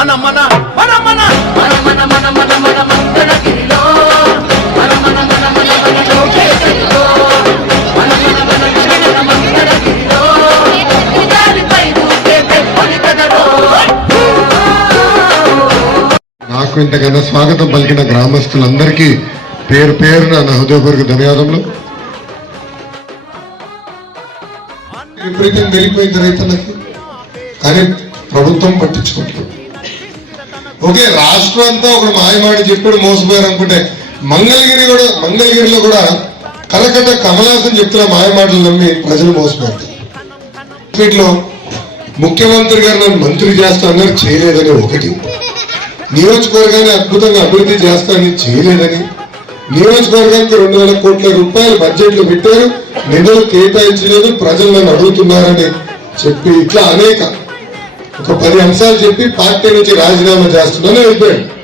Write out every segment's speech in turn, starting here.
మన మన మన మన మన మన మన మన మన మంగళగిరిలో మన మన మన మన మన లోకేశగిరిలో మన మన మన మన మన మంగళగిరిలో దారిపై దూకే పెప్పని కథలో నాకు ఇంతకన్నా స్వాగతం పలికిన గ్రామస్తులందరికీ పేరు పేరున నా హృదయపూర్వక ధన్యవాదములు విపరీతం వెళ్ళిపోయింది రైతులకి కానీ ప్రభుత్వం పట్టించుకోవట్లేదు ఓకే రాష్ట్రం అంతా ఒక మాయమాడి చెప్పాడు మోసపోయారు అనుకుంటే మంగళగిరి కూడా మంగళగిరిలో కూడా కలకట్ట కమలాసన్ చెప్తున్న మాయమాటలు నమ్మి ప్రజలు మోసపోయారు. వీటిలో ముఖ్యమంత్రి గారు నన్ను మంత్రి చేస్తానని చేయలేదని ఒకటి. నియోజకవర్గాన్ని అద్భుతంగా అభివృద్ధి చేస్తానని చేయలేదని. నియోజకవర్గానికి రెండు వేల కోట్ల రూపాయలు బడ్జెట్లు పెట్టారు నిధులు కేటాయించలేదు ప్రజలు నన్ను అడుగుతున్నారని చెప్పి ఇట్లా అనేక ఒక పది అంశాలు చెప్పి పార్టీ నుంచి రాజీనామా చేస్తున్నాను వెళ్ళిపోయాడు.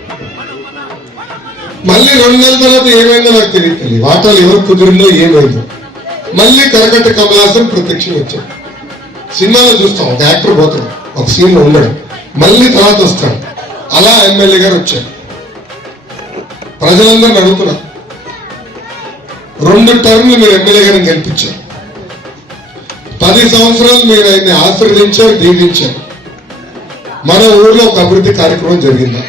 మళ్ళీ రెండు నెలల తర్వాత ఏమైందో నాకు తెలియదు వాటాలు ఎవరు కుదిరిందో ఏమైందో. మళ్ళీ కరకట్ట కమలాసన్ ప్రత్యక్షం వచ్చాడు. సినిమాలో చూస్తాం ఒక యాక్టర్ పోతాడు ఒక సీన్లో ఉన్నాడు. మళ్ళీ తర్వాత వస్తాడు. అలా ఎమ్మెల్యే గారు వచ్చాడు ప్రజలందరూ అడుగుతున్నారు. రెండు టర్మ్ మీరు ఎమ్మెల్యే గారిని గెలిపించారు. పది సంవత్సరాలు మీరు ఆయన్ని ఆశీర్వదించారు దీవించారు. మన ఊర్లో ఒక అభివృద్ధి కార్యక్రమం జరిగిందా.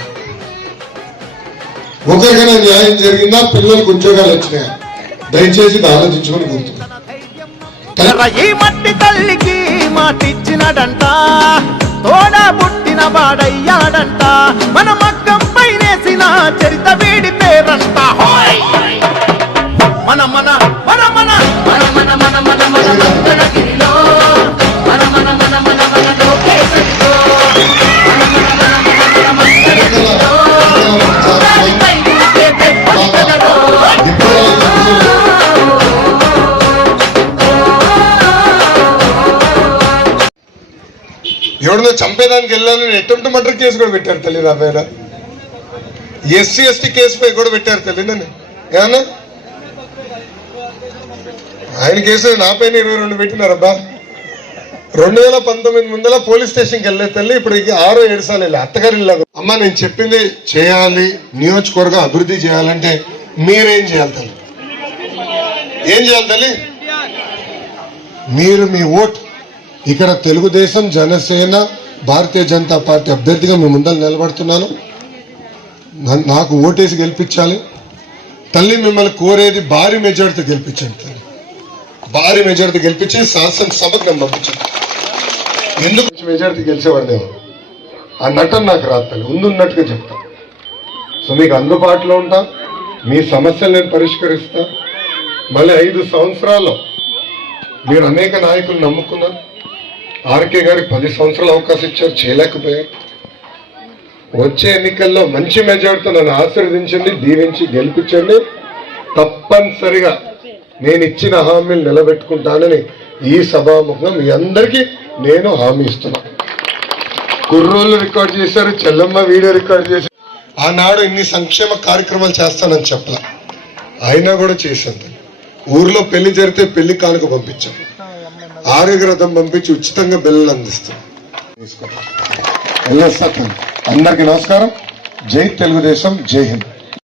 ఒకరికైనా న్యాయం జరిగిందా? పిల్లలకు ఉద్యోగాలు వచ్చినాయా? దయచేసి ఆలోచించమని ఆలోచించుకొని గుర్తు ఈ మట్టి తల్లికి మాటిచ్చినడంట తోడ పుట్టిన వాడయ్యాడంట మన ఎవరినో చంపేదానికి వెళ్ళాలని అటెంప్ట్ మర్డర్ కేసు కూడా పెట్టారు తల్లి నా పైన ఎస్సీ ఎస్టీ కేసుపై కూడా పెట్టారు తల్లి నన్ను. ఏమన్నా? ఆయన కేసు నా పైన ఇరవై రెండు పెట్టినారబ్బా. రెండు వేల పంతొమ్మిది ముందల పోలీస్ స్టేషన్కి వెళ్ళే తల్లి. ఇప్పుడు ఆరో ఏడు సార్లు వెళ్ళి. అత్తగారి అమ్మ నేను చెప్పింది చేయాలి. నియోజకవర్గం అభివృద్ధి చేయాలంటే మీరేం చేయాలి తల్లి? ఏం చేయాలి తల్లి? మీరు మీ ఓట్ ఇక్కడ తెలుగుదేశం జనసేన భారతీయ జనతా పార్టీ అభ్యర్థిగా మీ ముందర నిలబడుతున్నాను. నాకు ఓటేసి గెలిపించాలి. తల్లి మిమ్మల్ని కోరేది భారీ మెజార్టీతో గెలిపించండి తల్లి. భారీ మెజార్టీ గెలిపించి శాసనసభకు నేను పంపించండి. ఎందుకు మెజార్టీ గెలిచేవాడినేమో ఆ నటన నాకు రాదు తల్లి. ఉందున్నట్టుగా చెప్తా. సో మీకు అందుబాటులో ఉంటా. మీ సమస్యలు నేను పరిష్కరిస్తా. మళ్ళీ ఐదు సంవత్సరాల్లో మీరు అనేక నాయకులు నమ్ముకున్నారు. ఆర్కే గారికి పది సంవత్సరాలు అవకాశం ఇచ్చారు చేయలేకపోయారు. వచ్చే ఎన్నికల్లో మంచి మెజార్టీతో నన్ను ఆశీర్వదించండి దీవించి గెలిపించండి. తప్పనిసరిగా నేను ఇచ్చిన హామీలు నిలబెట్టుకుంటానని ఈ సభాముఖంగా మీ అందరికీ నేను హామీ ఇస్తున్నా. కుర్రోళ్ళు రికార్డ్ చేశారు చెల్లమ్మ వీడియో రికార్డ్ చేశారు. ఆనాడు ఇన్ని సంక్షేమ కార్యక్రమాలు చేస్తానని చెప్పలా. అయినా కూడా చేసింది ఊర్లో పెళ్ళి జరిగితే పెళ్ళి కానుక పంపించాం. ఆరోగ్య రథం పంపించి ఉచితంగా బిల్లలు అందిస్తాం. అందరికీ అందరికి నమస్కారం. జై తెలుగుదేశం జై హింద్.